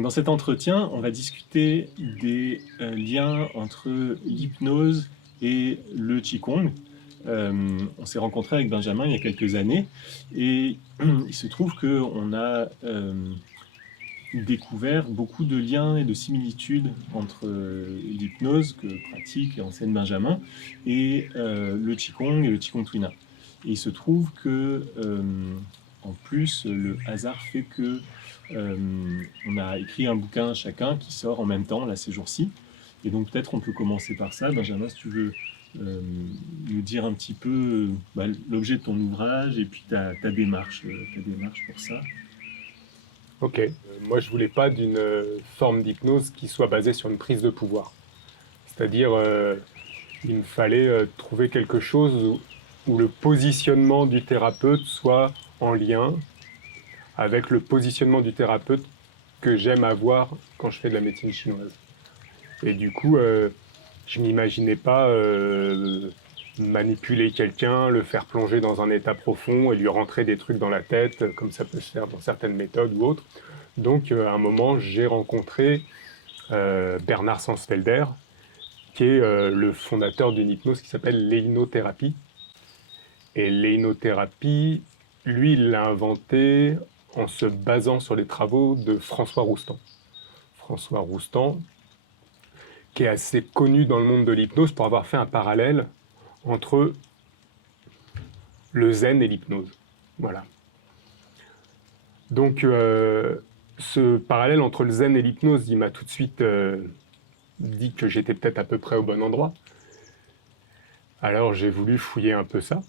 Donc dans cet entretien, on va discuter des liens entre l'hypnose et le Qigong. On s'est rencontré avec Benjamin il y a quelques années et il se trouve qu'on a découvert beaucoup de liens et de similitudes entre l'hypnose que pratique et enseigne Benjamin et le Qigong et le Qigong Twina. Et il se trouve que, en plus, le hasard fait que on a écrit un bouquin chacun qui sort en même temps, là, ces jours-ci. Et donc peut-être on peut commencer par ça. Benjamin, si tu veux nous dire un petit peu l'objet de ton ouvrage et puis ta démarche pour ça. Ok. Moi, je voulais pas d'une forme d'hypnose qui soit basée sur une prise de pouvoir. C'est-à-dire, il me fallait trouver quelque chose où le positionnement du thérapeute soit en lien avec le positionnement du thérapeute que j'aime avoir quand je fais de la médecine chinoise. Et du coup, je m'imaginais pas manipuler quelqu'un, le faire plonger dans un état profond et lui rentrer des trucs dans la tête, comme ça peut se faire dans certaines méthodes ou autres. Donc, à un moment, j'ai rencontré Bernard Sansfelder, qui est le fondateur d'une hypnose qui s'appelle l'hypnothérapie. Et l'hypnothérapie, lui, il l'a inventée en se basant sur les travaux de François Roustan. François Roustan, qui est assez connu dans le monde de l'hypnose pour avoir fait un parallèle entre le zen et l'hypnose. Voilà. Donc, ce parallèle entre le zen et l'hypnose, il m'a tout de suite dit que j'étais peut-être à peu près au bon endroit. Alors, j'ai voulu fouiller un peu ça.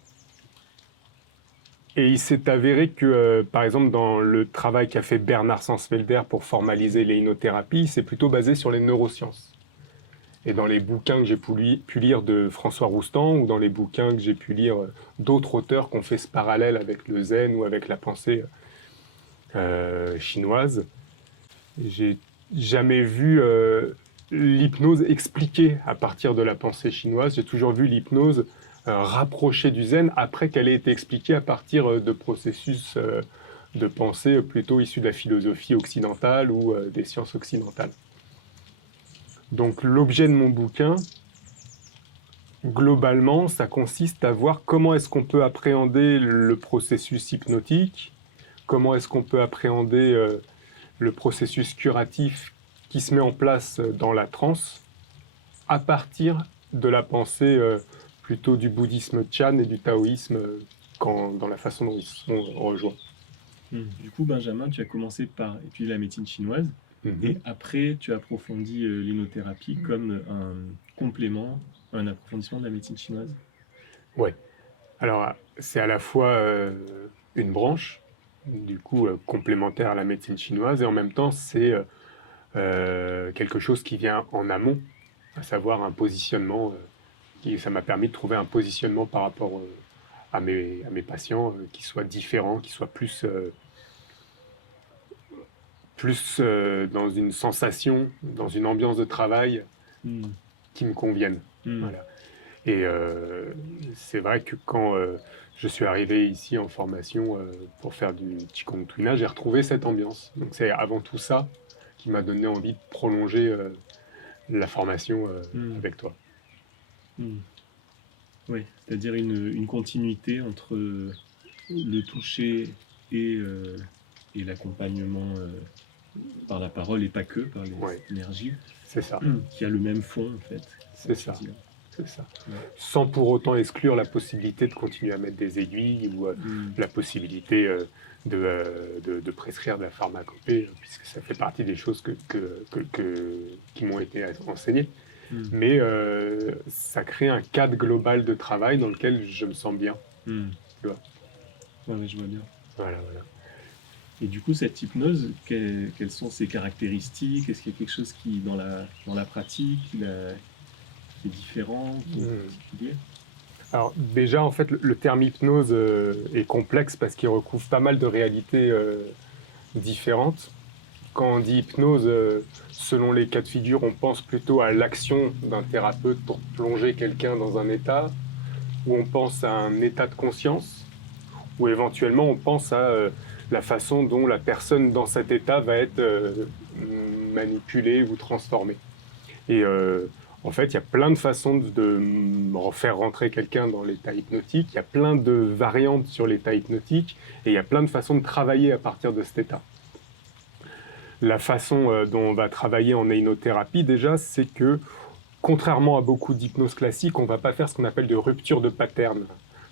Et il s'est avéré que, par exemple, dans le travail qu'a fait Bernard Sansfelder pour formaliser l'hypnothérapie, c'est plutôt basé sur les neurosciences. Et dans les bouquins que j'ai pu lire de François Roustan, ou dans les bouquins que j'ai pu lire d'autres auteurs qui ont fait ce parallèle avec le zen ou avec la pensée chinoise, j'ai jamais vu l'hypnose expliquée à partir de la pensée chinoise. J'ai toujours vu l'hypnose rapprochée du zen après qu'elle ait été expliquée à partir de processus de pensée plutôt issus de la philosophie occidentale ou des sciences occidentales. Donc l'objet de mon bouquin, globalement, ça consiste à voir comment est-ce qu'on peut appréhender le processus hypnotique, comment est-ce qu'on peut appréhender le processus curatif qui se met en place dans la transe à partir de la pensée plutôt du bouddhisme Chan et du taoïsme dans la façon dont ils sont rejoints. Du coup, Benjamin, tu as commencé par étudier la médecine chinoise et après tu as approfondi l'hypnothérapie comme un complément, un approfondissement de la médecine chinoise. Ouais. Alors, c'est à la fois une branche, du coup complémentaire à la médecine chinoise, et en même temps, c'est quelque chose qui vient en amont, à savoir un positionnement. Ça m'a permis de trouver un positionnement par rapport à mes patients qui soit différent, qui soit plus dans une sensation, dans une ambiance de travail qui me convienne. Voilà. Et c'est vrai que quand je suis arrivé ici en formation pour faire du Qigong Twina, j'ai retrouvé cette ambiance. Donc c'est avant tout ça qui m'a donné envie de prolonger la formation avec toi. Oui, c'est-à-dire une continuité entre le toucher et l'accompagnement par la parole et pas que par l'énergie. C'est ça. Qui a le même fond en fait. C'est ça. C'est ça. Ouais. Sans pour autant exclure la possibilité de continuer à mettre des aiguilles ou la possibilité de prescrire de la pharmacopée, puisque ça fait partie des choses qui m'ont été enseignées. Mais ça crée un cadre global de travail dans lequel je me sens bien. Tu vois. Ouais, je vois bien. Voilà. Et du coup, cette hypnose, quelles sont ses caractéristiques? Est-ce qu'il y a quelque chose qui, dans la pratique, qui est différent, particulier? Alors déjà, en fait, le terme hypnose est complexe parce qu'il recouvre pas mal de réalités différentes. Quand on dit hypnose, selon les cas de figure, on pense plutôt à l'action d'un thérapeute pour plonger quelqu'un dans un état, ou on pense à un état de conscience, ou éventuellement on pense à la façon dont la personne dans cet état va être manipulée ou transformée. Et en fait, il y a plein de façons de faire rentrer quelqu'un dans l'état hypnotique, il y a plein de variantes sur l'état hypnotique, et il y a plein de façons de travailler à partir de cet état. La façon dont on va travailler en hypnothérapie, déjà, c'est que, contrairement à beaucoup d'hypnose classique, on ne va pas faire ce qu'on appelle de rupture de pattern.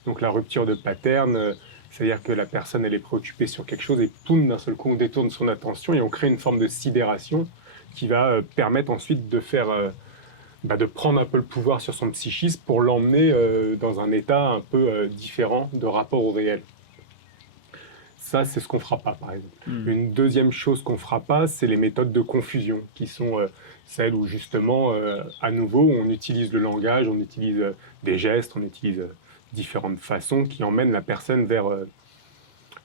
Donc la rupture de pattern, c'est-à-dire que la personne elle est préoccupée sur quelque chose et poum, d'un seul coup on détourne son attention et on crée une forme de sidération qui va permettre ensuite de faire, de prendre un peu le pouvoir sur son psychisme pour l'emmener dans un état un peu différent de rapport au réel. Ça, c'est ce qu'on ne fera pas, par exemple. Une deuxième chose qu'on ne fera pas, c'est les méthodes de confusion, qui sont celles où, justement, à nouveau, on utilise le langage, on utilise des gestes, on utilise différentes façons qui emmènent la personne vers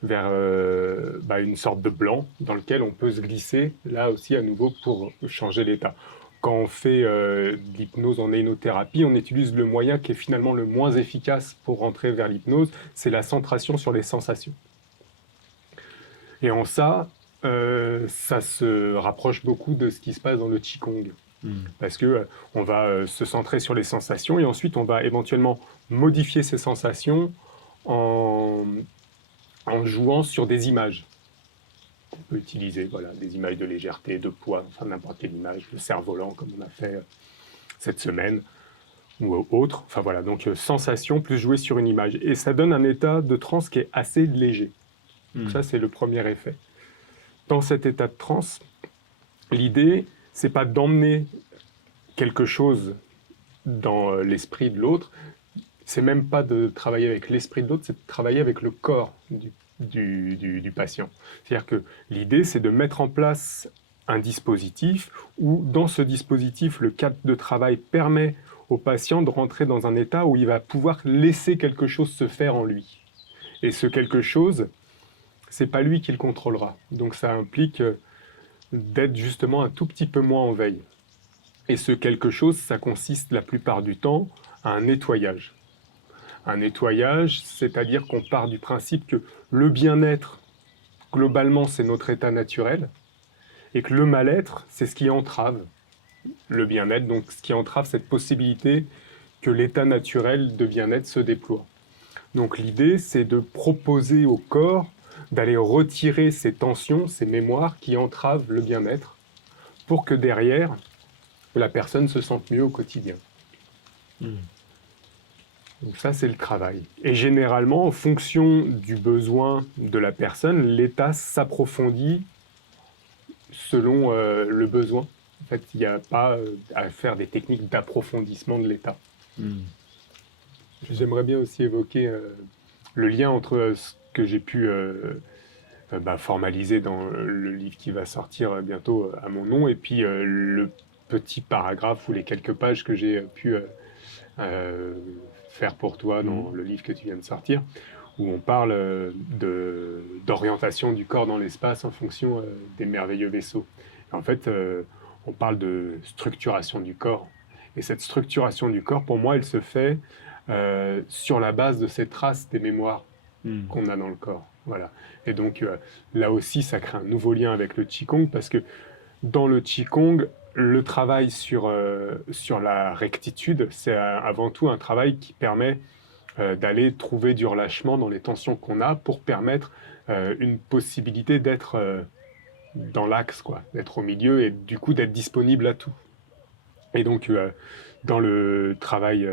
une sorte de blanc dans lequel on peut se glisser, là aussi, à nouveau, pour changer l'état. Quand on fait de l'hypnose en hypnothérapie, on utilise le moyen qui est finalement le moins efficace pour rentrer vers l'hypnose, c'est la centration sur les sensations. Et en ça, ça se rapproche beaucoup de ce qui se passe dans le Qigong. Parce qu'on va se centrer sur les sensations et ensuite on va éventuellement modifier ces sensations en jouant sur des images. On peut utiliser des images de légèreté, de poids, enfin n'importe quelle image, le cerf-volant comme on a fait cette semaine ou autre. Enfin voilà, donc sensation plus jouer sur une image. Et ça donne un état de transe qui est assez léger. Donc ça, c'est le premier effet. Dans cet état de transe, l'idée, c'est pas d'emmener quelque chose dans l'esprit de l'autre, c'est même pas de travailler avec l'esprit de l'autre, c'est de travailler avec le corps du patient. C'est-à-dire que l'idée, c'est de mettre en place un dispositif où, dans ce dispositif, le cadre de travail permet au patient de rentrer dans un état où il va pouvoir laisser quelque chose se faire en lui. Et ce quelque chose, c'est pas lui qui le contrôlera. Donc ça implique d'être justement un tout petit peu moins en veille. Et ce quelque chose, ça consiste la plupart du temps à un nettoyage. Un nettoyage, c'est-à-dire qu'on part du principe que le bien-être, globalement, c'est notre état naturel, et que le mal-être, c'est ce qui entrave le bien-être, donc ce qui entrave cette possibilité que l'état naturel de bien-être se déploie. Donc l'idée, c'est de proposer au corps d'aller retirer ces tensions, ces mémoires qui entravent le bien-être, pour que derrière, la personne se sente mieux au quotidien. Donc ça, c'est le travail. Et généralement, en fonction du besoin de la personne, l'état s'approfondit selon le besoin. En fait, il n'y a pas à faire des techniques d'approfondissement de l'état. J'aimerais bien aussi évoquer le lien entre ce que j'ai pu formaliser dans le livre qui va sortir bientôt à mon nom, et puis le petit paragraphe ou les quelques pages que j'ai pu faire pour toi dans le livre que tu viens de sortir, où on parle d'orientation du corps dans l'espace en fonction des merveilleux vaisseaux. Et en fait, on parle de structuration du corps. Et cette structuration du corps, pour moi, elle se fait sur la base de ces traces des mémoires qu'on a dans le corps. Voilà. Et donc, là aussi, ça crée un nouveau lien avec le Qigong, parce que dans le Qigong, le travail sur la rectitude, c'est avant tout un travail qui permet d'aller trouver du relâchement dans les tensions qu'on a pour permettre une possibilité d'être dans l'axe, quoi, d'être au milieu et du coup d'être disponible à tout. Et donc, dans le travail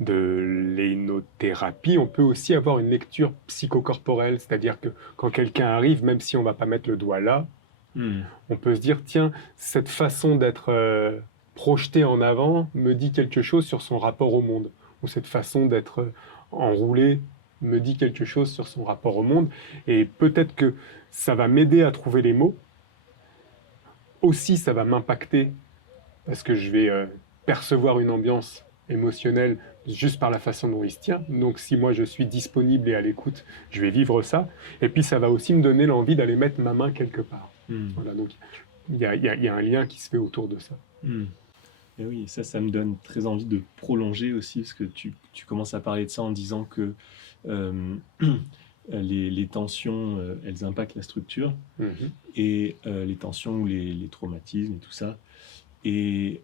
de l'hypnothérapie, on peut aussi avoir une lecture psychocorporelle, c'est-à-dire que quand quelqu'un arrive, même si on ne va pas mettre le doigt là, on peut se dire, tiens, cette façon d'être projeté en avant me dit quelque chose sur son rapport au monde, ou cette façon d'être enroulé me dit quelque chose sur son rapport au monde, et peut-être que ça va m'aider à trouver les mots, aussi ça va m'impacter, parce que je vais percevoir une ambiance émotionnelle juste par la façon dont il se tient. Donc si moi je suis disponible et à l'écoute, je vais vivre ça. Et puis ça va aussi me donner l'envie d'aller mettre ma main quelque part. Voilà, donc il y a un lien qui se fait autour de ça. Et oui, ça me donne très envie de prolonger aussi, parce que tu commences à parler de ça en disant que les tensions, elles impactent la structure, Mhm. et les tensions ou les traumatismes et tout ça. Et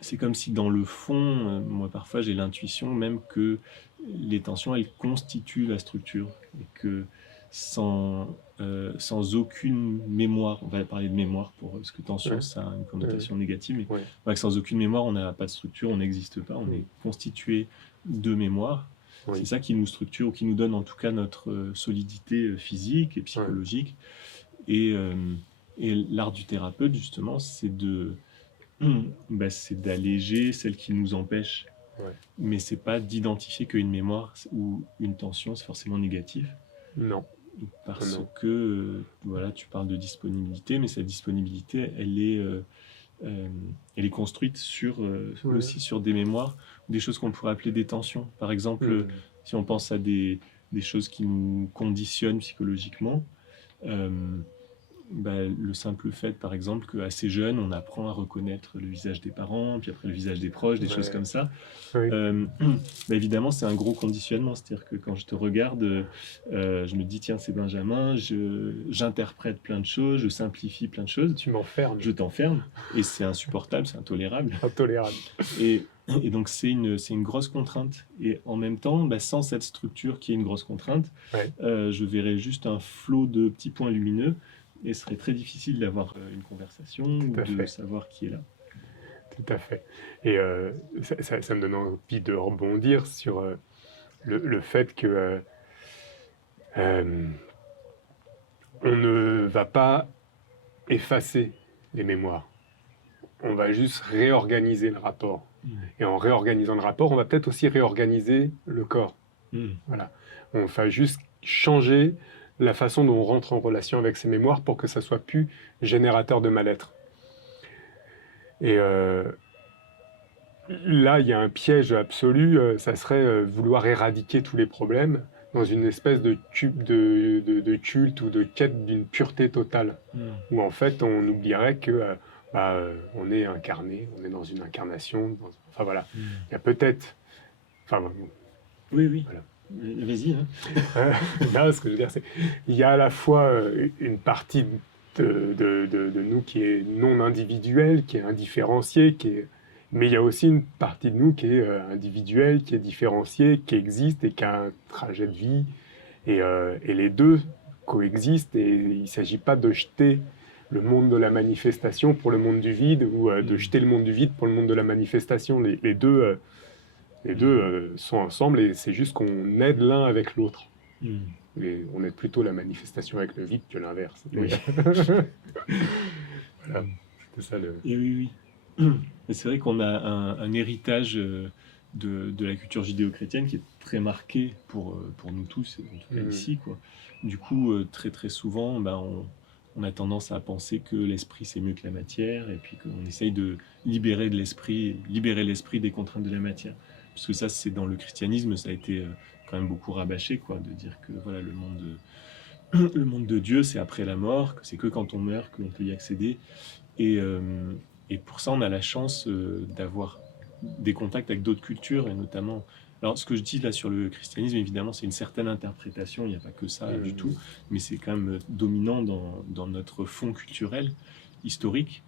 c'est comme si dans le fond, moi parfois j'ai l'intuition même que les tensions, elles constituent la structure, et que sans aucune mémoire, on va parler de mémoire parce que tension Ouais. ça a une connotation négative, mais Ouais. ouais, que sans aucune mémoire on n'a pas de structure, on n'existe pas, on est constitué de mémoire. Oui. C'est ça qui nous structure, ou qui nous donne en tout cas notre solidité physique et psychologique. Et, l'art du thérapeute, justement, c'est d'alléger celle qui nous empêche. Ouais. Mais c'est pas d'identifier qu'une mémoire ou une tension, c'est forcément négatif. Non. Parce Non. que, voilà, tu parles de disponibilité, mais cette disponibilité, elle est construite aussi sur des mémoires, des choses qu'on pourrait appeler des tensions. Par exemple, si on pense à des choses qui nous conditionnent psychologiquement, le simple fait, par exemple, qu'assez jeune, on apprend à reconnaître le visage des parents, puis après le visage des proches, des choses comme ça. Oui. Évidemment, c'est un gros conditionnement. C'est-à-dire que quand je te regarde, je me dis, tiens, c'est Benjamin, j'interprète plein de choses, je simplifie plein de choses. Tu m'enfermes. Je t'enferme, et c'est insupportable, c'est intolérable. Intolérable. Et donc, c'est une grosse contrainte. Et en même temps, sans cette structure qui est une grosse contrainte, je verrais juste un flot de petits points lumineux, et ce serait très difficile d'avoir une conversation ou de savoir qui est là. Tout à fait. Et ça me donne envie de rebondir sur le fait que on ne va pas effacer les mémoires. On va juste réorganiser le rapport. Et en réorganisant le rapport, on va peut-être aussi réorganiser le corps. Voilà. On va juste changer la façon dont on rentre en relation avec ces mémoires pour que ça soit plus générateur de mal-être. Et là, il y a un piège absolu, ça serait vouloir éradiquer tous les problèmes dans une espèce de culte ou de quête d'une pureté totale, où en fait on oublierait que on est incarné, on est dans une incarnation, enfin voilà, il y a peut-être... Oui. Voilà. Vas-y. Là, ce que je veux dire, c'est il y a à la fois une partie de nous qui est non individuelle, qui est indifférenciée, mais il y a aussi une partie de nous qui est individuelle, qui est différenciée, qui existe et qui a un trajet de vie. Et les deux coexistent, et il ne s'agit pas de jeter le monde de la manifestation pour le monde du vide, ou de jeter le monde du vide pour le monde de la manifestation. Les deux sont ensemble, et c'est juste qu'on aide l'un avec l'autre. Et on aide plutôt la manifestation avec le vide que l'inverse. Oui. Voilà, c'était ça le... Et oui. Et c'est vrai qu'on a un héritage de la culture judéo-chrétienne qui est très marqué pour nous tous, en tout cas ici, quoi. Du coup, très très souvent, on a tendance à penser que l'esprit c'est mieux que la matière, et puis qu'on essaye de libérer l'esprit des contraintes de la matière. Parce que ça, c'est dans le christianisme, ça a été quand même beaucoup rabâché, quoi, de dire que voilà, le monde de Dieu, c'est après la mort, que c'est que quand on meurt que l'on peut y accéder. Et pour ça, on a la chance d'avoir des contacts avec d'autres cultures, et notamment... Alors, ce que je dis là sur le christianisme, évidemment, c'est une certaine interprétation, il n'y a pas que ça du tout, mais c'est quand même dominant dans notre fond culturel, historique.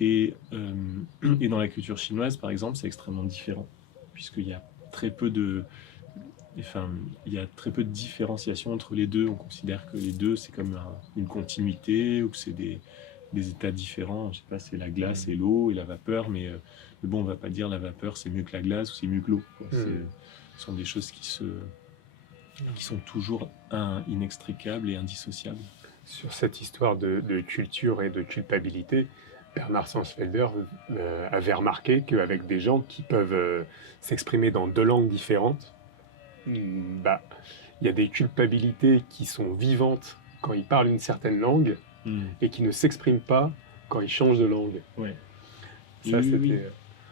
Et dans la culture chinoise, par exemple, c'est extrêmement différent, puisqu'il y a très peu de... il y a très peu de différenciation entre les deux. On considère que les deux, c'est comme une continuité, ou que c'est des états différents. Je sais pas, c'est la glace et l'eau et la vapeur, mais bon, on va pas dire la vapeur c'est mieux que la glace ou c'est mieux que l'eau. Ce sont des choses qui sont toujours inextricables et indissociables. Sur cette histoire de culture et de culpabilité, Bernard Sansfelder avait remarqué qu'avec des gens qui peuvent s'exprimer dans deux langues différentes, il y a des culpabilités qui sont vivantes quand ils parlent une certaine langue et qui ne s'expriment pas quand ils changent de langue. Ouais. Ça, oui.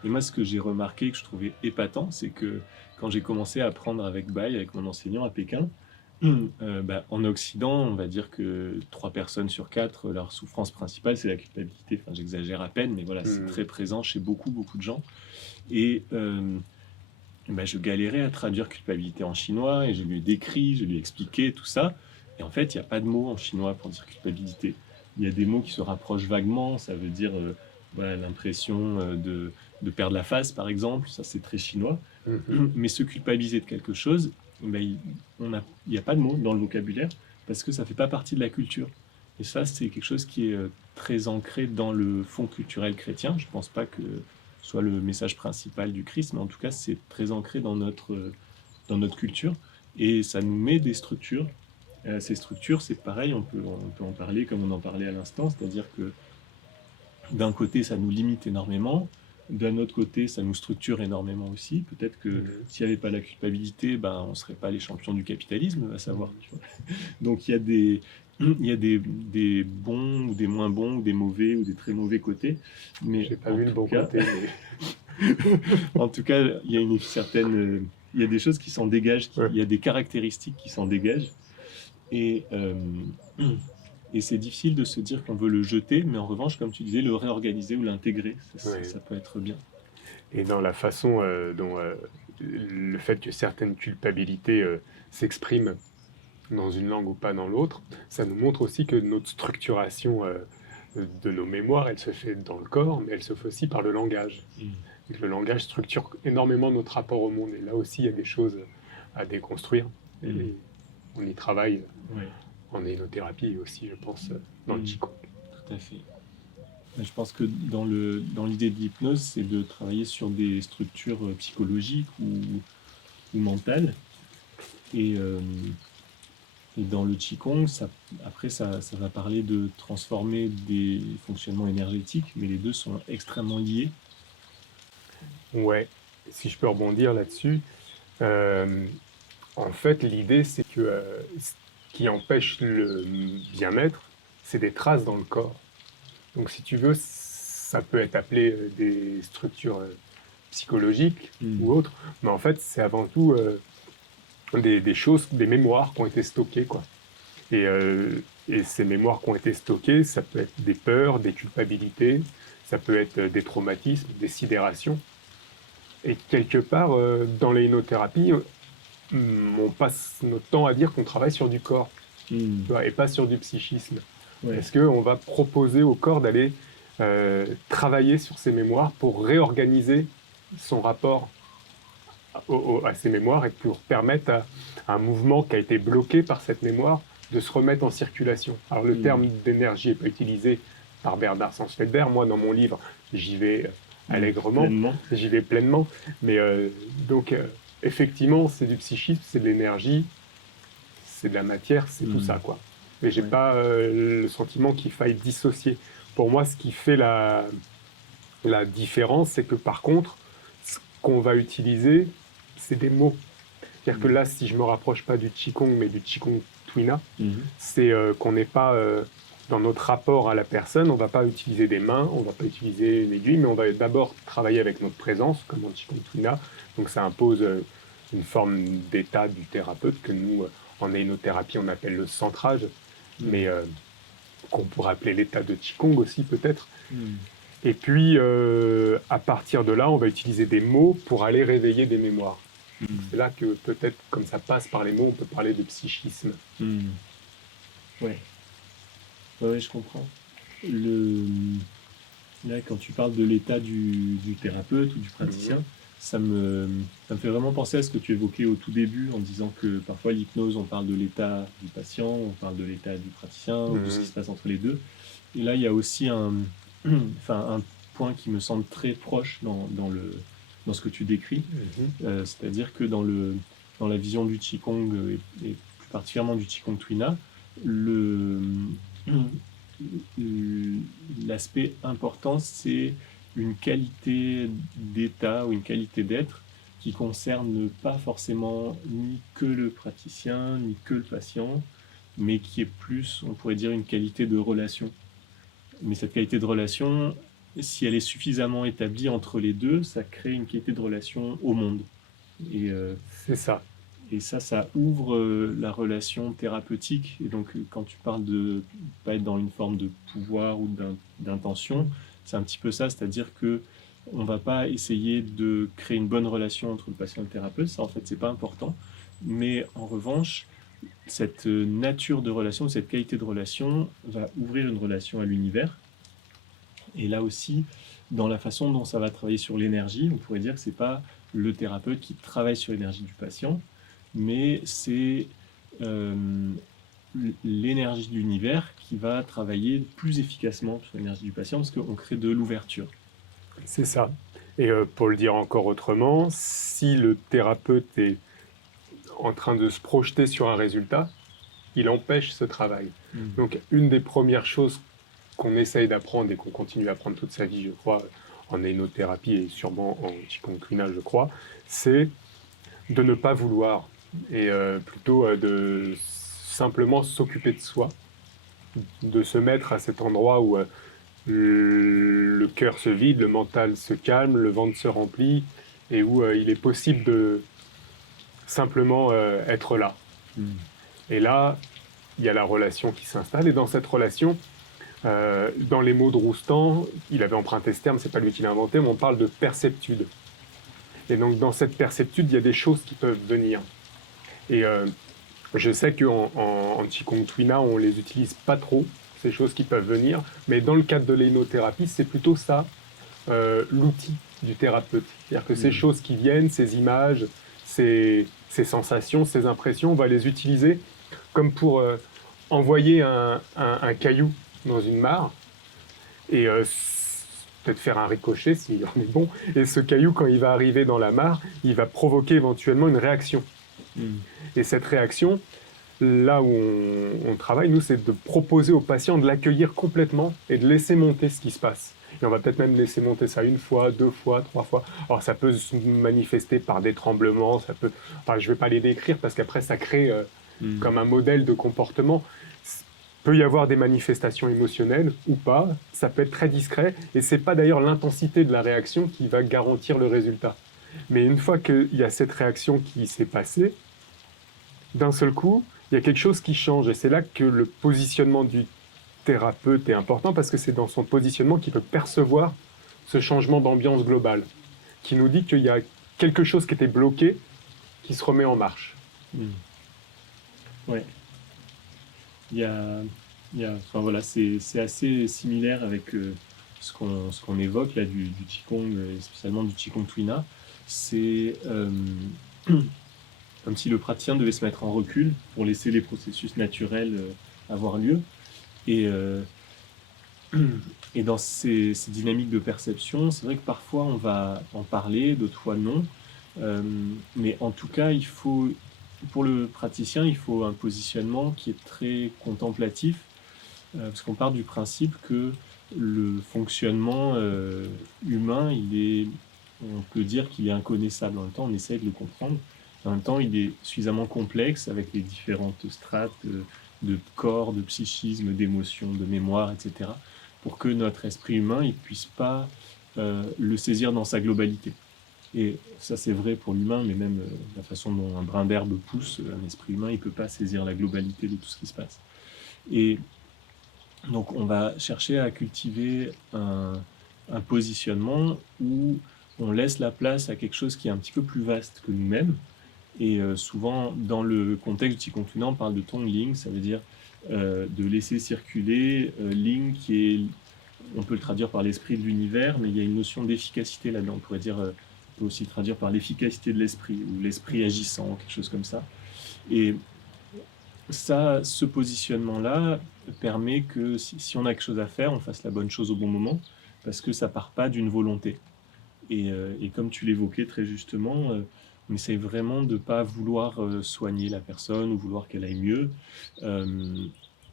Et moi, ce que j'ai remarqué, que je trouvais épatant, c'est que quand j'ai commencé à apprendre avec Bai, avec mon enseignant à Pékin, en Occident, on va dire que 3 personnes sur 4, leur souffrance principale, c'est la culpabilité. Enfin, j'exagère à peine, mais voilà, c'est très présent chez beaucoup de gens. Et ben, je galérais à traduire culpabilité en chinois et je lui ai décrit, je lui ai expliqué tout ça. Et en fait, il n'y a pas de mots en chinois pour dire culpabilité. Il y a des mots qui se rapprochent vaguement, ça veut dire voilà, l'impression de perdre la face, par exemple, ça c'est très chinois. Mhm. Mais se culpabiliser de quelque chose, ben, il n'y a pas de mots dans le vocabulaire parce que ça ne fait pas partie de la culture. Et ça, c'est quelque chose qui est très ancré dans le fond culturel chrétien. Je ne pense pas que ce soit le message principal du Christ, mais en tout cas, c'est très ancré dans notre culture. Et ça nous met des structures. Ces structures, c'est pareil, on peut en parler comme on en parlait à l'instant, c'est-à-dire que d'un côté, ça nous limite énormément. D'un autre côté, ça nous structure énormément aussi. Peut-être que Mhm. s'il n'y avait pas la culpabilité, ben, on ne serait pas les champions du capitalisme, à savoir. Mhm. Tu vois. Donc il y a des bons ou des moins bons, ou des mauvais ou des très mauvais côtés. Mais J'ai pas vu le bon côté, en tout cas, il y a une certaine, il y a des choses qui s'en dégagent, mais... il y a des caractéristiques qui s'en dégagent. Et, et c'est difficile de se dire qu'on veut le jeter, mais en revanche, comme tu disais, le réorganiser ou l'intégrer, Ouais. ça peut être bien. Et dans la façon dont le fait que certaines culpabilités s'expriment dans une langue ou pas dans l'autre, ça nous montre aussi que notre structuration de nos mémoires, elle se fait dans le corps, mais elle se fait aussi par le langage. Et que le langage structure énormément notre rapport au monde. Et là aussi, il y a des choses à déconstruire. Et on y travaille Oui, en énothérapie aussi, je pense, dans le Qigong. tout à fait. Je pense que dans l'idée de l'hypnose, c'est de travailler sur des structures psychologiques ou mentales. Et, euh, et dans le Qigong, après, ça va parler de transformer des fonctionnements énergétiques, mais les deux sont extrêmement liés. Ouais, si je peux rebondir là-dessus, euh, en fait, l'idée, c'est que ce qui empêche le bien-être, c'est des traces dans le corps. Donc, si tu veux, ça peut être appelé des structures psychologiques Mm. ou autres, mais en fait, c'est avant tout des choses, des mémoires qui ont été stockées, quoi. Et ces mémoires qui ont été stockées, ça peut être des peurs, des culpabilités, ça peut être des traumatismes, des sidérations. Et quelque part, dans l'hypnothérapie, on passe notre temps à dire qu'on travaille sur du corps, Mm. tu vois, et pas sur du psychisme. Ouais. Est-ce qu'on va proposer au corps d'aller travailler sur ses mémoires pour réorganiser son rapport à ces mémoires et pour permettre à un mouvement qui a été bloqué par cette mémoire de se remettre en circulation. Alors le Mm. terme d'énergie n'est pas utilisé par Bernard Sansfelder. Moi, dans mon livre, j'y vais allègrement, Pleinement. j'y vais pleinement. Mais donc, effectivement, c'est du psychisme, c'est de l'énergie, c'est de la matière, c'est tout ça, Mm. quoi. Mais j'ai Ouais. pas le sentiment qu'il faille dissocier. Pour moi, ce qui fait la différence, c'est que par contre, ce qu'on va utiliser, c'est des mots. C'est-à-dire que Mm. là, si je me rapproche pas du Qigong, mais du Qigong Twina, Mhm. c'est qu'on n'est pas dans notre rapport à la personne, on va pas utiliser des mains, on va pas utiliser une aiguille, mais on va d'abord travailler avec notre présence, comme en Qigong Twina. Donc ça impose une forme d'état du thérapeute que nous, en hypnothérapie, on appelle le centrage, mais qu'on pourrait appeler l'état de Qigong aussi peut-être. Mm. Et puis, à partir de là, on va utiliser des mots pour aller réveiller des mémoires. C'est là que peut-être, comme ça passe par les mots, on peut parler de psychisme. Mm. Ouais. Ouais, je comprends. Le... Là, quand tu parles de l'état du thérapeute ou du praticien, Mhm. ça me fait vraiment penser à ce que tu évoquais au tout début en disant que parfois l'hypnose, on parle de l'état du patient, on parle de l'état du praticien ou de ce qui se Mhm. passe entre les deux. Et là, il y a aussi enfin, un point qui me semble très proche dans ce que tu décris. Mhm. C'est-à-dire que dans la vision du Qigong et plus particulièrement du Qigong Twina, le, l'aspect important, c'est une qualité d'état ou une qualité d'être qui concerne pas forcément ni que le praticien, ni que le patient, mais qui est plus, on pourrait dire, une qualité de relation. Mais cette qualité de relation, si elle est suffisamment établie entre les deux, ça crée une qualité de relation au monde. Et, euh, C'est ça. et ça ouvre la relation thérapeutique. Et donc, quand tu parles de pas être dans une forme de pouvoir ou d'intention, c'est un petit peu ça, c'est-à-dire que On ne va pas essayer de créer une bonne relation entre le patient et le thérapeute, ça en fait c'est pas important. Mais en revanche, cette nature de relation, cette qualité de relation va ouvrir une relation à l'univers. Et là aussi, dans la façon dont ça va travailler sur l'énergie, on pourrait dire que ce n'est pas le thérapeute qui travaille sur l'énergie du patient, mais c'est euh, l'énergie de l'univers qui va travailler plus efficacement sur l'énergie du patient parce qu'on crée de l'ouverture. C'est ça. Et pour le dire encore autrement, si le thérapeute est en train de se projeter sur un résultat, il empêche ce travail. Donc une des premières choses qu'on essaye d'apprendre et qu'on continue à apprendre toute sa vie, je crois, en hénothérapie et sûrement en Qigong Tuina, je crois, c'est de ne pas vouloir et plutôt de simplement s'occuper de soi, de se mettre à cet endroit où le cœur se vide, le mental se calme, le ventre se remplit et où il est possible de simplement être là. Et là, il y a la relation qui s'installe et dans cette relation, dans les mots de Roustan, il avait emprunté ce terme, c'est pas lui qui l'a inventé, mais on parle de perceptude. Et donc dans cette perceptude, il y a des choses qui peuvent venir. Et je sais qu'en Qigong Tuina, on les utilise pas trop, ces choses qui peuvent venir, mais dans le cadre de l'hénothérapie, c'est plutôt ça, l'outil du thérapeute. C'est-à-dire que ces choses qui viennent, ces images, ces sensations, ces impressions, on va les utiliser comme pour envoyer un caillou dans une mare et peut-être faire un ricochet s'il en est bon. Et ce caillou, quand il va arriver dans la mare, il va provoquer éventuellement une réaction. Et cette réaction, là où on travaille, nous, c'est de proposer au patient de l'accueillir complètement et de laisser monter ce qui se passe. Et on va peut-être même laisser monter ça 1 fois, 2 fois, 3 fois. Alors ça peut se manifester par des tremblements, ça peut... Enfin, je ne vais pas les décrire parce qu'après ça crée comme un modèle de comportement. Il peut y avoir des manifestations émotionnelles ou pas, ça peut être très discret et c'est pas d'ailleurs l'intensité de la réaction qui va garantir le résultat. Mais une fois qu'il y a cette réaction qui s'est passée, d'un seul coup, il y a quelque chose qui change et c'est là que le positionnement du thérapeute est important parce que c'est dans son positionnement qu'il peut percevoir ce changement d'ambiance globale, qui nous dit qu'il y a quelque chose qui était bloqué qui se remet en marche. Ouais. Enfin, voilà, c'est assez similaire avec ce qu'on évoque là du Qigong, et spécialement du Qigong Tuina. C'est comme si le praticien devait se mettre en recul pour laisser les processus naturels avoir lieu. Et, et dans ces dynamiques de perception, c'est vrai que parfois on va en parler, d'autres fois non. Mais en tout cas, pour le praticien, il faut un positionnement qui est très contemplatif, parce qu'on part du principe que le fonctionnement humain, on peut dire qu'il est inconnaissable. En même temps, on essaie de le comprendre. En même temps, il est suffisamment complexe avec les différentes strates de corps, de psychisme, d'émotions, de mémoire, etc., pour que notre esprit humain ne puisse pas le saisir dans sa globalité. Et ça, c'est vrai pour l'humain, mais même la façon dont un brin d'herbe pousse, un esprit humain, il ne peut pas saisir la globalité de tout ce qui se passe. Et donc, on va chercher à cultiver un positionnement où on laisse la place à quelque chose qui est un petit peu plus vaste que nous-mêmes. Et souvent, dans le contexte du Qigong Tuina, on parle de Tongling, ça veut dire de laisser circuler. Ling, on peut le traduire par l'esprit de l'univers, mais il y a une notion d'efficacité là-dedans. On pourrait dire... on peut aussi traduire par l'efficacité de l'esprit, ou l'esprit agissant, quelque chose comme ça. Et ça, ce positionnement-là permet que si on a quelque chose à faire, on fasse la bonne chose au bon moment, parce que ça part pas d'une volonté. Et comme tu l'évoquais très justement, on essaye vraiment de ne pas vouloir soigner la personne ou vouloir qu'elle aille mieux.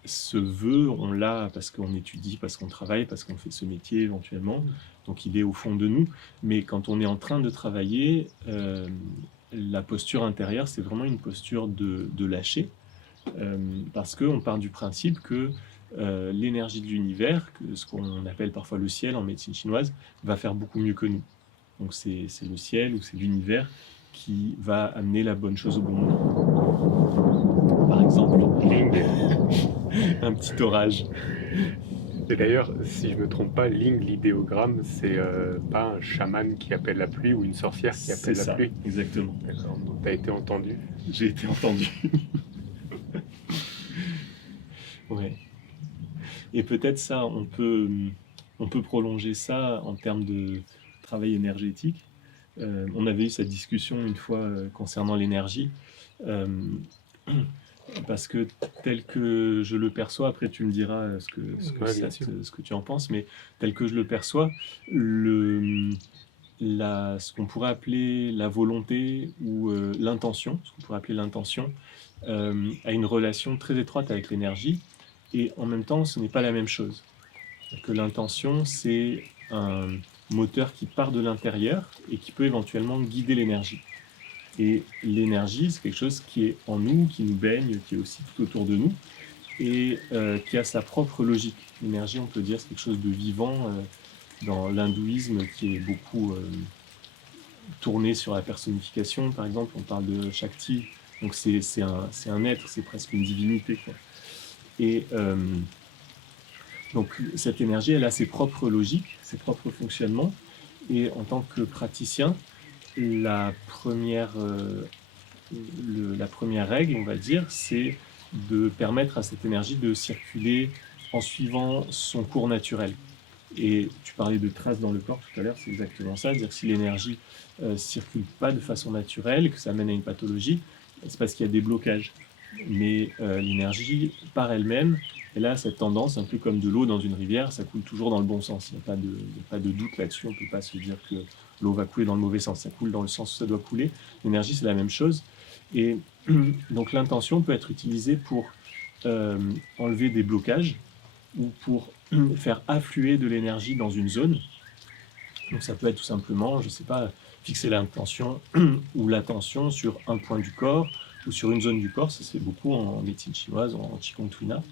Ce vœu, on l'a parce qu'on étudie, parce qu'on travaille, parce qu'on fait ce métier éventuellement, donc il est au fond de nous. Mais quand on est en train de travailler, la posture intérieure, c'est vraiment une posture de lâcher, parce qu'on part du principe que l'énergie de l'univers, ce qu'on appelle parfois le ciel en médecine chinoise, va faire beaucoup mieux que nous. Donc c'est le ciel ou c'est l'univers qui va amener la bonne chose au bon moment. Par exemple, un petit orage. Et d'ailleurs, si je me trompe pas, Ling, l'idéogramme, c'est pas un chaman qui appelle la pluie ou une sorcière qui C'est appelle la ça, pluie. exactement. D'accord, donc t'as été entendu. J'ai été entendu. Ouais. Et peut-être ça, on peut prolonger ça en termes de travail énergétique. On avait eu cette discussion une fois concernant l'énergie. Euh, Parce que tel que je le perçois, après tu me diras Ouais, bien sûr. ce que tu en penses, mais tel que je le perçois, ce qu'on pourrait appeler la volonté ou l'intention, ce qu'on pourrait appeler l'intention, a une relation très étroite avec l'énergie, et en même temps, ce n'est pas la même chose. Que l'intention, c'est un moteur qui part de l'intérieur et qui peut éventuellement guider l'énergie. Et l'énergie, c'est quelque chose qui est en nous, qui nous baigne, qui est aussi tout autour de nous, et qui a sa propre logique. L'énergie, on peut dire, c'est quelque chose de vivant dans l'hindouisme qui est beaucoup tourné sur la personnification. Par exemple, on parle de Shakti, donc c'est un être, c'est presque une divinité, quoi. Et donc cette énergie, elle a ses propres logiques, ses propres fonctionnements, et en tant que praticien, la première, la première règle, on va dire, c'est de permettre à cette énergie de circuler en suivant son cours naturel. Et tu parlais de traces dans le corps tout à l'heure, c'est exactement ça. C'est-à-dire que si l'énergie circule pas de façon naturelle et que ça mène à une pathologie, c'est parce qu'il y a des blocages. Mais l'énergie, par elle-même, elle a cette tendance, un peu comme de l'eau dans une rivière, ça coule toujours dans le bon sens. Il n'y a pas de doute là-dessus. On ne peut pas se dire que l'eau va couler dans le mauvais sens. Ça coule dans le sens où ça doit couler. L'énergie, c'est la même chose. Et donc l'intention peut être utilisée pour enlever des blocages ou pour faire affluer de l'énergie dans une zone. Donc ça peut être tout simplement, je ne sais pas, fixer l'intention ou l'attention sur un point du corps ou sur une zone du corps. Ça se fait beaucoup en médecine chinoise, en Qigong Tuina.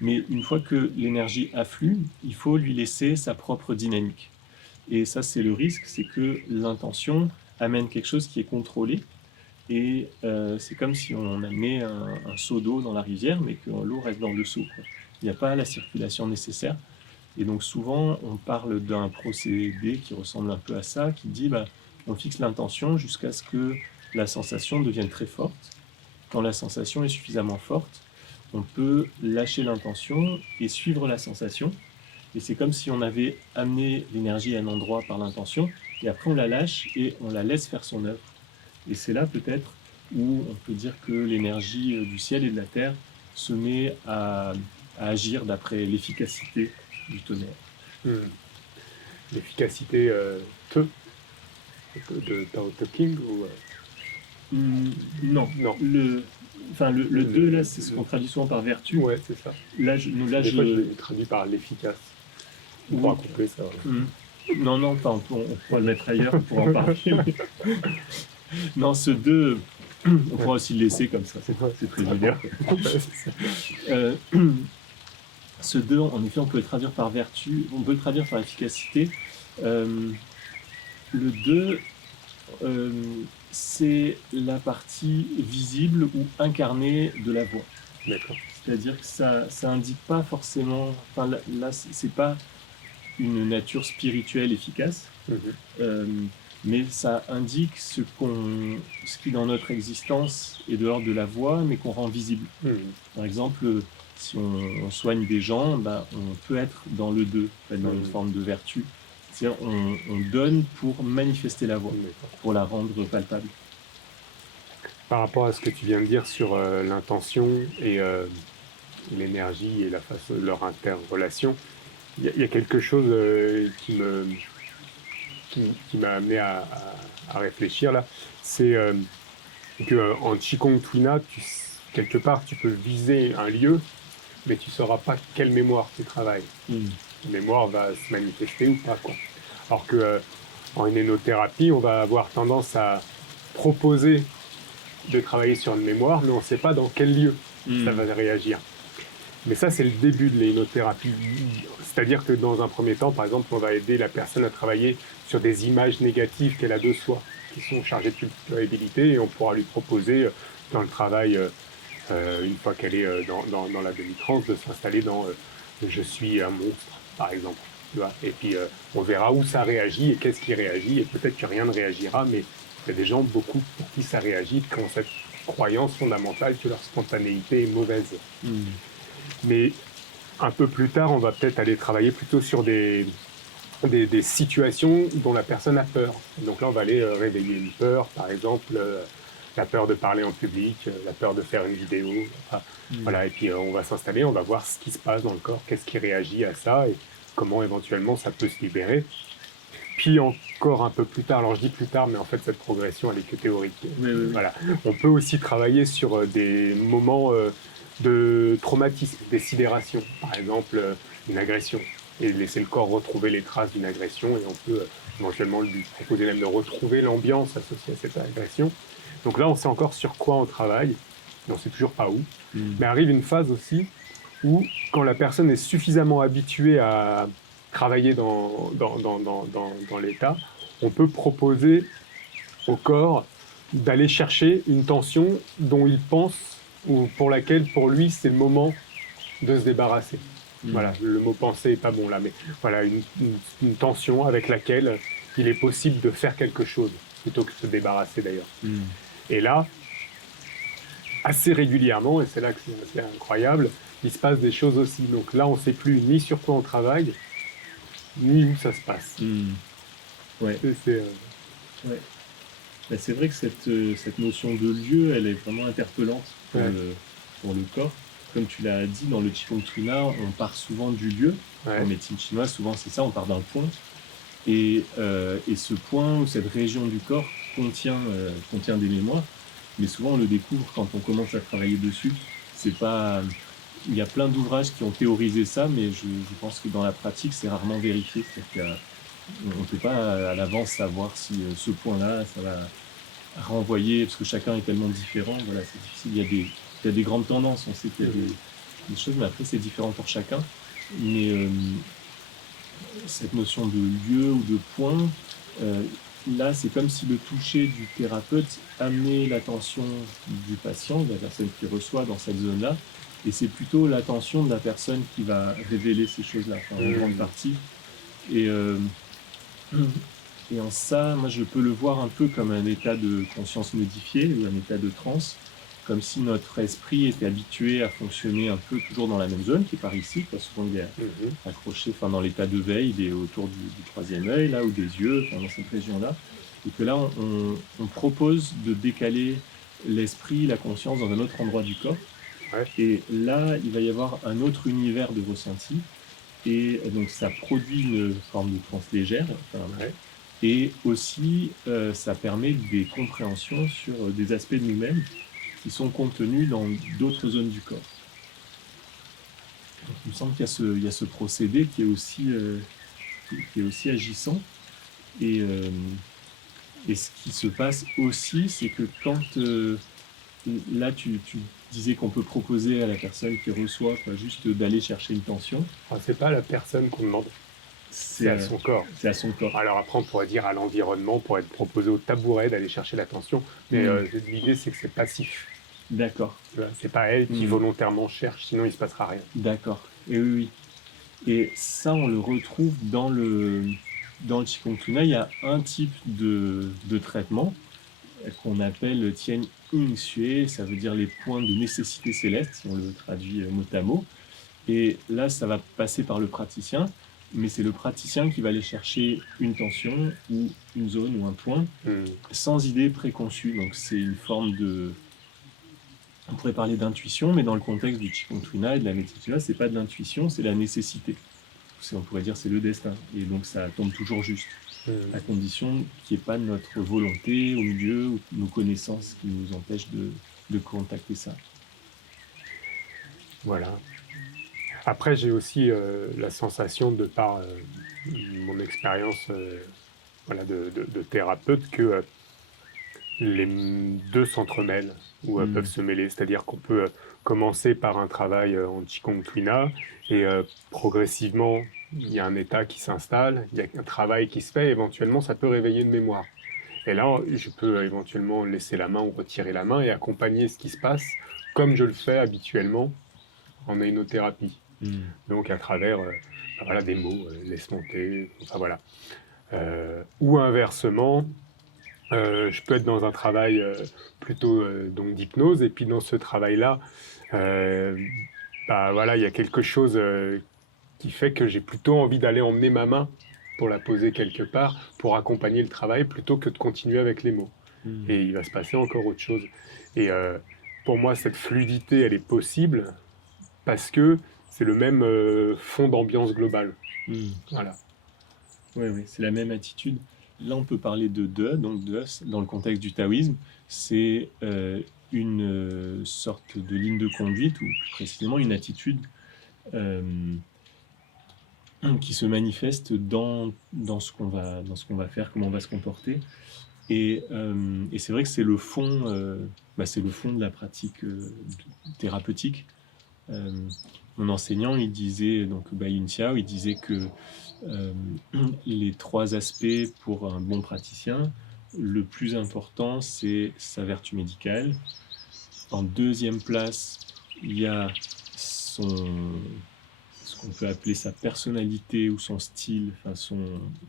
Mais une fois que l'énergie afflue, il faut lui laisser sa propre dynamique. Et ça, c'est le risque, c'est que l'intention amène quelque chose qui est contrôlé. Et c'est comme si on amenait un seau d'eau dans la rivière, mais que l'eau reste dans le seau, quoi. Il n'y a pas la circulation nécessaire. Et donc souvent, on parle d'un procédé qui ressemble un peu à ça, qui dit on fixe l'intention jusqu'à ce que la sensation devienne très forte. Quand la sensation est suffisamment forte, on peut lâcher l'intention et suivre la sensation. Et c'est comme si on avait amené l'énergie à un endroit par l'intention, et après on la lâche et on la laisse faire son œuvre. Et c'est là peut-être où on peut dire que l'énergie du ciel et de la terre se met à agir d'après l'efficacité du tonnerre. L'efficacité de Tao Te King ou Non. non. Le 2, là, c'est ce qu'on traduit souvent par vertu. Ouais, c'est ça. Là, Des fois, je l'ai traduit par l'efficace. On pourra couper ça. Non, on pourra le mettre ailleurs, on pourra en parler. Non, ce 2, on pourra aussi le laisser comme ça, c'est très bien. Ce 2, en effet, on peut le traduire par vertu, on peut le traduire par efficacité. Le 2, c'est la partie visible ou incarnée de la voix. D'accord. C'est-à-dire que ça indique pas forcément, enfin là c'est pas une nature spirituelle efficace, mais ça indique ce qui dans notre existence est de l'ordre de la voix, mais qu'on rend visible. Par exemple, si on soigne des gens, on peut être dans le 2, dans une forme de vertu. C'est-à-dire on donne pour manifester la voix, pour la rendre palpable. Par rapport à ce que tu viens de dire sur l'intention et l'énergie et leur interrelation, il y a quelque chose qui m'a amené à réfléchir là. C'est qu'en Qigong Tuina, quelque part, tu peux viser un lieu, mais tu ne sauras pas quelle mémoire tu travailles. La mémoire va se manifester ou pas, quoi. Alors que en hénothérapie, on va avoir tendance à proposer de travailler sur une mémoire, mais on ne sait pas dans quel lieu ça va réagir. Mais ça, c'est le début de l'hénothérapie. C'est-à-dire que dans un premier temps, par exemple, on va aider la personne à travailler sur des images négatives qu'elle a de soi, qui sont chargées de culpabilité, et on pourra lui proposer, dans le travail, une fois qu'elle est dans la demi-transe, de s'installer dans je suis un monstre, par exemple. Tu vois, et puis on verra où ça réagit et qu'est-ce qui réagit, et peut-être que rien ne réagira, mais il y a des gens, beaucoup, pour qui ça réagit, qui ont cette croyance fondamentale que leur spontanéité est mauvaise. Mm. Mais un peu plus tard, on va peut-être aller travailler plutôt sur des situations dont la personne a peur. Donc là, on va aller réveiller une peur, par exemple, la peur de parler en public, la peur de faire une vidéo. Enfin, Mm. voilà, et puis on va s'installer, on va voir ce qui se passe dans le corps, qu'est-ce qui réagit à ça et comment éventuellement ça peut se libérer. Puis encore un peu plus tard, alors je dis plus tard, mais en fait cette progression elle est que théorique. Oui, oui, oui. Voilà. On peut aussi travailler sur des moments de traumatisme, des sidérations, par exemple une agression, et laisser le corps retrouver les traces d'une agression, et on peut éventuellement lui proposer même de retrouver l'ambiance associée à cette agression. Donc là on sait encore sur quoi on travaille, mais on ne sait toujours pas où. Mm. Mais arrive une phase aussi où quand la personne est suffisamment habituée à travailler dans l'état, on peut proposer au corps d'aller chercher une tension dont il pense ou pour laquelle, pour lui, c'est le moment de se débarrasser. Mm. Voilà, le mot penser n'est pas bon là, mais voilà, une tension avec laquelle il est possible de faire quelque chose, plutôt que de se débarrasser d'ailleurs. Mm. Et là, assez régulièrement, et c'est là que c'est assez incroyable, il se passe des choses aussi. Donc là, on ne sait plus ni sur quoi on travaille, ni où ça se passe. Mm. Ouais, C'est, ouais. Bah, c'est vrai que cette notion de lieu, elle est vraiment interpellante ouais, pour le corps. Comme tu l'as dit, dans le Qigong Trina, on part souvent du lieu. En ouais. médecine chinoise, souvent c'est ça, on part d'un point. Et ce point ou cette région du corps contient des mémoires. Mais souvent, on le découvre quand on commence à travailler dessus. C'est pas... Il y a plein d'ouvrages qui ont théorisé ça, mais je pense que dans la pratique, c'est rarement vérifié. C'est-à-dire qu'on ne peut pas à l'avance savoir si ce point-là, ça va renvoyer, parce que chacun est tellement différent. Voilà, c'est difficile. Il y a des grandes tendances, on sait qu'il y a des choses, mais après, c'est différent pour chacun. Mais cette notion de lieu ou de point, euh, là, c'est comme si le toucher du thérapeute amenait l'attention du patient, de la personne qui reçoit dans cette zone-là, et c'est plutôt l'attention de la personne qui va révéler ces choses-là, enfin, en grande partie. Et, et en ça, moi, je peux le voir un peu comme un état de conscience modifié ou un état de transe, comme si notre esprit était habitué à fonctionner un peu toujours dans la même zone, qui est par ici, quoi. Souvent il est Mhm. accroché, enfin, dans l'état de veille, il est autour du troisième œil, là, ou des yeux, enfin, dans cette région-là. Et que là, on propose de décaler l'esprit, la conscience dans un autre endroit du corps. Ouais. Et là, il va y avoir un autre univers de ressenti. Et donc, ça produit une forme de transe légère. Enfin, Ouais. et aussi, ça permet des compréhensions sur des aspects de nous-mêmes qui sont contenus dans d'autres zones du corps. Donc, il me semble qu'il y a ce procédé qui est aussi agissant. Et, euh, et ce qui se passe aussi, c'est que quand là, tu disais qu'on peut proposer à la personne qui reçoit quoi, juste d'aller chercher une tension, Enfin, c'est pas à la personne qu'on demande, c'est c'est à son corps. c'est à son corps. Alors après, on pourrait dire à l'environnement, pour être proposé au tabouret d'aller chercher l'attention, mais Hmm, l'idée c'est que c'est passif. d'accord. C'est pas elle qui Hmm, volontairement cherche, sinon il se passera rien. d'accord. Et oui, oui. Et ça, on le retrouve dans le Qigong Tuna. Il y a un type de traitement qu'on appelle Tien Yin Xue. Ça veut dire les points de nécessité céleste, si on le traduit mot à mot. Et là, ça va passer par le praticien, mais c'est le praticien qui va aller chercher une tension ou une zone ou un point Hmm. sans idée préconçue. Donc c'est une forme de... On pourrait parler d'intuition, mais dans le contexte du Qigong Tuna et de la médecine chinoise, c'est pas de l'intuition, c'est la nécessité. On pourrait dire c'est le destin. Et donc ça tombe toujours juste, Hmm. à condition qu'il n'y ait pas notre volonté au milieu ou nos connaissances qui nous empêchent de contacter ça. Voilà. Après, j'ai aussi la sensation, de par mon expérience voilà, de thérapeute, que les deux s'entremêlent ou peuvent Mm. se mêler. C'est-à-dire qu'on peut commencer par un travail en Qigong Twina et progressivement, il y a un état qui s'installe, il y a un travail qui se fait, et éventuellement, ça peut réveiller une mémoire. Et là, je peux éventuellement laisser la main ou retirer la main et accompagner ce qui se passe comme je le fais habituellement en ainothérapie. Donc à travers voilà, des mots, laisse monter, enfin voilà. Ou inversement, je peux être dans un travail plutôt donc d'hypnose, et puis dans ce travail-là, bah voilà, il y a quelque chose qui fait que j'ai plutôt envie d'aller emmener ma main pour la poser quelque part, pour accompagner le travail, plutôt que de continuer avec les mots. Et il va se passer encore autre chose. Et pour moi, cette fluidité, elle est possible parce que c'est le même fond d'ambiance globale. Voilà. Oui, oui, c'est la même attitude. Là, on peut parler donc de, dans le contexte du taoïsme, c'est une sorte de ligne de conduite, ou plus précisément une attitude euh, qui se manifeste dans ce qu'on va faire, comment on va se comporter. Et c'est vrai que c'est le fond, c'est le fond de la pratique thérapeutique. Euh, Mon enseignant, il disait, donc Bai Xiao, il disait que euh, les trois aspects pour un bon praticien, le plus important, c'est sa vertu médicale. En deuxième place, il y a ce qu'on peut appeler sa personnalité ou son style, enfin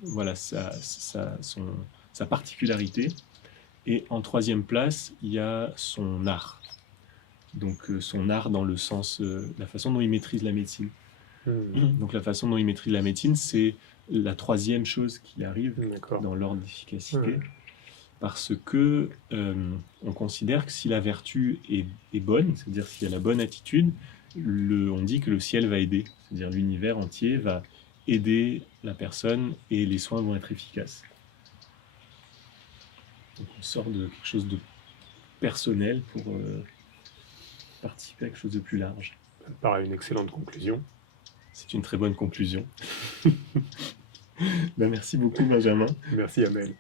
voilà, sa particularité. Et en troisième place, il y a son art. Donc son art dans le sens, la façon dont il maîtrise la médecine. Donc la façon dont il maîtrise la médecine, c'est la troisième chose qui arrive dans l'ordre d'efficacité. Parce que on considère que si la vertu est bonne, c'est-à-dire s'il y a la bonne attitude, on dit que le ciel va aider, c'est-à-dire l'univers entier va aider la personne et les soins vont être efficaces. Donc on sort de quelque chose de personnel pour participer à quelque chose de plus large. Ça me paraît une excellente conclusion. C'est une très bonne conclusion. Merci beaucoup, Benjamin. Merci, Amel.